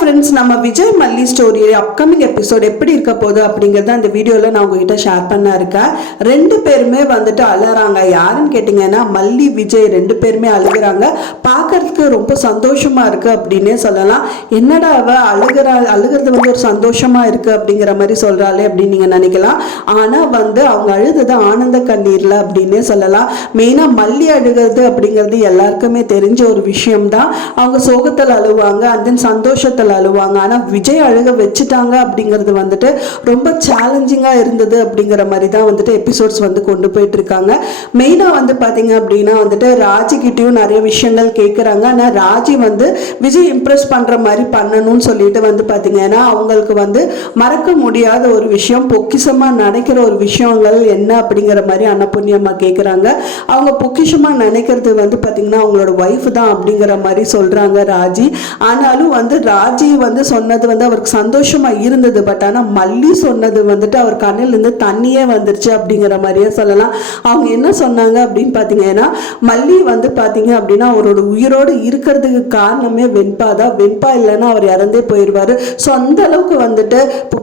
Friends, நம்ம விஜய் மல்லி story upcoming episode எப்படி இருக்க போகுது அப்படிங்கிறத அந்த வீடியோவில் நான் உங்ககிட்ட ஷேர் பண்ண இருக்கேன். ரெண்டு பேருமே வந்துட்டு அழறாங்க. யாருன்னு கேட்டிங்கன்னா மல்லி விஜய் ரெண்டு பேருமே அழுகிறாங்க. பார்க்கறதுக்கு ரொம்ப சந்தோஷமா இருக்கு அப்படின்னே சொல்லலாம். என்னடா அவ அழுகிறது வந்து ஒரு சந்தோஷமா இருக்கு அப்படிங்கிற மாதிரி சொல்றாளே அப்படின்னு நீங்க நினைக்கலாம். ஆனா வந்து அவங்க அழுதது ஆனந்த கண்ணீர்ல அப்படின்னே சொல்லலாம். மெயினா மல்லி அழுகிறது அப்படிங்கிறது எல்லாருக்குமே தெரிஞ்ச ஒரு விஷயம்தான். அவங்க சோகத்தில் அழுவாங்க, அந்த சந்தோஷத்தில் அழுவாங்க. ஆனால் விஜய் அழுக வச்சுட்டாங்க அப்படிங்கிறது வந்துட்டு ரொம்ப சேலஞ்சிங்காக இருந்தது அப்படிங்கிற மாதிரி தான் வந்துட்டு எபிசோட்ஸ் வந்து கொண்டு போயிட்டு இருக்காங்க. மெயினாக வந்து பார்த்தீங்க அப்படின்னா வந்துட்டு ராஜிக்கிட்டையும் நிறைய விஷயங்கள் கேட்குறாங்க. ஆனால் ராஜி வந்து விஜய் இம்ப்ரெஸ் பண்ணுற மாதிரி பண்ணணும்னு சொல்லிட்டு வந்து பார்த்தீங்கன்னா அவங்களுக்கு வந்து மறக்க முடியாத ஒரு விஷயம், பொக்கிஷமாக நினைக்கிற ஒரு விஷயங்கள் என்ன அப்படிங்கிற மாதிரி அன்னபுண்ணியம்மா கேட்குறாங்க. அவங்க பொக்கிஷமாக நினைக்கிறது வந்து பார்த்தீங்கன்னா அவங்களோட ஒய்ஃப் தான் அப்படிங்கிற மாதிரி சொல்கிறாங்க ராஜி. ஆனாலும் வந்து ராஜி வந்து சொன்னது வந்து அவருக்கு சந்தோஷமா இருந்தது. பட் ஆனால் மல்லி சொன்னது வந்துட்டு அவர் கண்ணிலிருந்து தண்ணியே வந்துருச்சு அப்படிங்கிற மாதிரியே சொல்லலாம். அவங்க என்ன சொன்னாங்க அப்படின்னு பார்த்தீங்கன்னா மல்லி வந்து பார்த்தீங்க அப்படின்னா அவரோட உயிரோடு இருக்கிறதுக்கு காரணமே வெண்பா தான். வெண்பா இல்லைன்னா அவர் இறந்தே போயிடுவார். ஸோ அந்த அளவுக்கு வந்துட்டு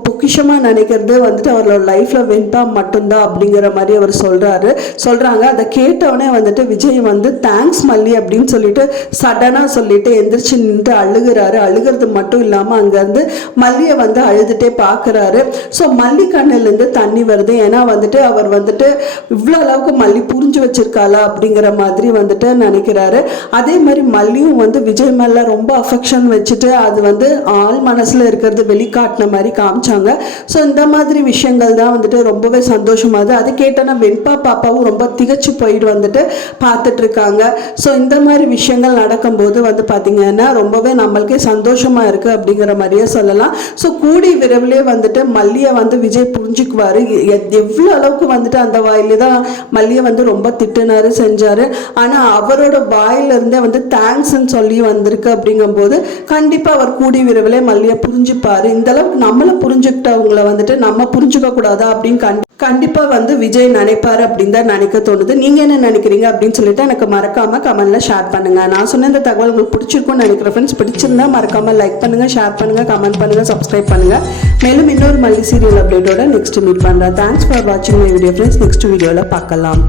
பொக்கிஷமாக நினைக்கிறது வந்துட்டு அவரோட லைஃப்ல வெண்பா மட்டும்தான் அப்படிங்கிற மாதிரி அவர் சொல்றாங்க. அதை கேட்டவனே வந்துட்டு விஜய் வந்து தேங்க்ஸ் மல்லி அப்படின்னு சொல்லிட்டு சடனாக சொல்லிட்டு எந்திரிச்சு நின்று அழுகிறாரு. அழுகிறது மட்டும் இல்லாமல் அங்கேருந்து மல்லியை வந்து அழுதுகிட்டே பார்க்குறாரு. ஸோ மல்லி கண்ணிலேருந்து தண்ணி வருது. ஏன்னா வந்துட்டு அவர் வந்துட்டு இவ்வளோ அளவுக்கு மல்லி புரிஞ்சு வச்சிருக்காளா அப்படிங்கிற மாதிரி வந்துட்டு நினைக்கிறாரு. அதே மாதிரி மல்லியும் வந்து விஜய் மேலே ரொம்ப அஃபெக்ஷன் வச்சுட்டு அது வந்து ஆள் மனசில் இருக்கிறது வெளிக்காட்டின மாதிரி காமிச்சாங்க. ஸோ இந்த மாதிரி விஷயங்கள் தான் வந்துட்டு ரொம்பவே சந்தோஷமாகுது. அது கேட்டோன்னா வெண்பா பாப்பாவும் ரொம்ப திகச்சு போயிட்டு வந்துட்டு பார்த்துட்டு இருக்காங்க. ஸோ இந்த மாதிரி விஷயங்கள் நடக்கும்போது வந்து பார்த்தீங்கன்னா ரொம்பவே நம்மளுக்கே சந்தோஷமா இருக்கு அப்படிங்கிற மாதிரியே சொல்லலாம். ஸோ கூடி விரைவிலே வந்துட்டு மல்லியை வந்து விஜய் புரிஞ்சுக்குவாரு. எவ்வளோ அளவுக்கு வந்துட்டு அந்த வாயில தான் மல்லியை வந்து ரொம்ப திட்டுனாரு செஞ்சாரு. ஆனால் அவரோட வாயிலிருந்தே வந்து தேங்க்ஸ்ன்னு சொல்லி வந்திருக்கு. அப்படிங்கும்போது கண்டிப்பாக அவர் கூடி விரைவிலே மல்லியை புரிஞ்சுப்பாரு. இந்த அளவுக்கு நம்மளை புரிஞ்சுக்கிட்டவங்களை வந்துட்டு நம்ம புரிஞ்சுக்க கூடாதா அப்படின்னு கண்டிப்பாக வந்து விஜய் நினைப்பாரு அப்படின்னு தான் நினைக்க தோணுது. நீங்கள் என்ன நினைக்கிறீங்க அப்படின்னு சொல்லிட்டு எனக்கு மறக்காமல் கமெண்ட்ல ஷேர் பண்ணுங்க. நான் சொன்ன இந்த தகவல் உங்களுக்கு பிடிச்சிருக்கும்னு நினைக்கிறேன் ஃப்ரெண்ட்ஸ். பிடிச்சிருந்தா மறக்காமல் லைக் பண்ணுங்க, ஷேர் பண்ணுங்க, கமெண்ட் பண்ணுங்க, சப்ஸ்கிரைப் பண்ணுங்க. மேலும் இன்னொரு மல்லி சீரியல் அப்டேட்டோட நெக்ஸ்ட் மீட் பண்ணுறேன். தேங்க்ஸ் ஃபார் வாட்சிங் மை வீடியோ ஃப்ரெண்ட்ஸ். நெக்ஸ்ட் வீடியோவில் பார்க்கலாம்.